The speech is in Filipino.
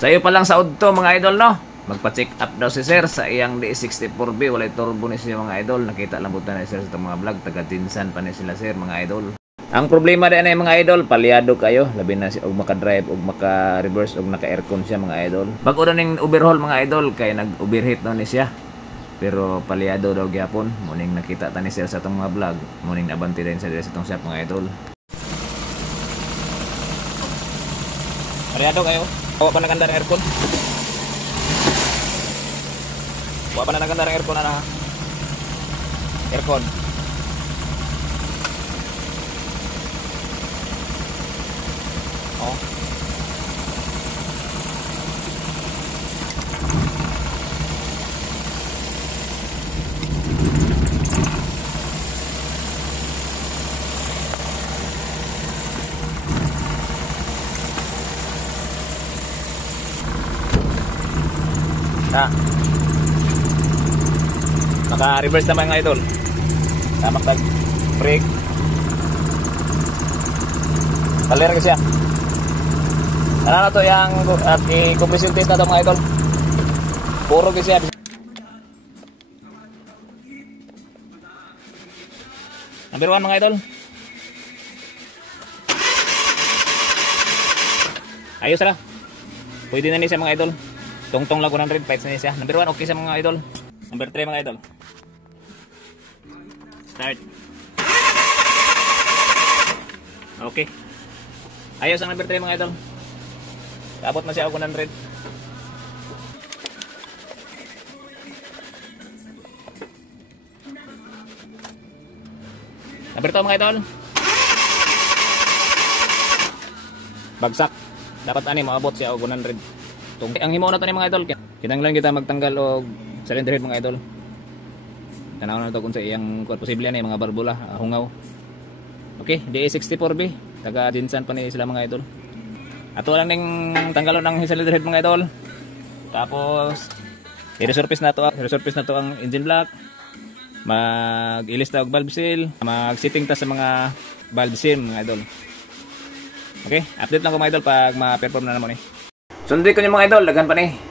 Sa iyo pa lang sa udto mga idol no. Magpa-check up daw si sir sa iyang DS64B, walay turbo ni siya mga idol. Nakita lang buta na sir sa itong mga vlog, taga Tinsan pa ni sila sir mga idol. Ang problema din ay mga idol, palyado kayo, labi na si og maka-drive og maka-reverse og naka-aircon siya mga idol. Bago daw ning overhaul mga idol kay nag-overheat daw ni siya. Pero palyado daw gyapon, muning nakita ta ni sir sa itong mga vlog, muning nabanti din sa itong shop mga idol. Palyado kayo, kawa pa naganda ng aircon. Kawa pa na naganda ng aircon na aircon. Oh. Naka-reverse naman mga idol. Tamak tag brake. Kalir ka siya. Ano na to yung at i-compression test na to mga idol. Puro ka siya. Number 1 mga idol. Ayos na. Pwede na niya mga idol. Tungtong lang 100 fights na niya. Number 1 okay sa mga idol. Number 3 mga idol. Start. Okay. Ayos ang number 3 mga idol. Abot na siya ako 100. Number 2 mga idol. Bagsak. Dapat ani maabot siya og 100. Ang himo na to ni mga idol. Kinahanglan kita magtanggal og cylinder head mga idol. Tanaw na to kung sa iyang posible na mga barbula, hungaw. Okay, DS64B. Taga Dinsan pa ni sila mga idol. Ato lang ning tanggalon ng cylinder head mga idol. Tapos i-resurface na to, ang engine block. Mag-ilis ta og valve seal, mag-setting ta sa mga valve seal mga idol. Okay, update lang ko mga idol pag ma-perform na naman eh. Sundin ko niyo mga idol, daghan pa ni.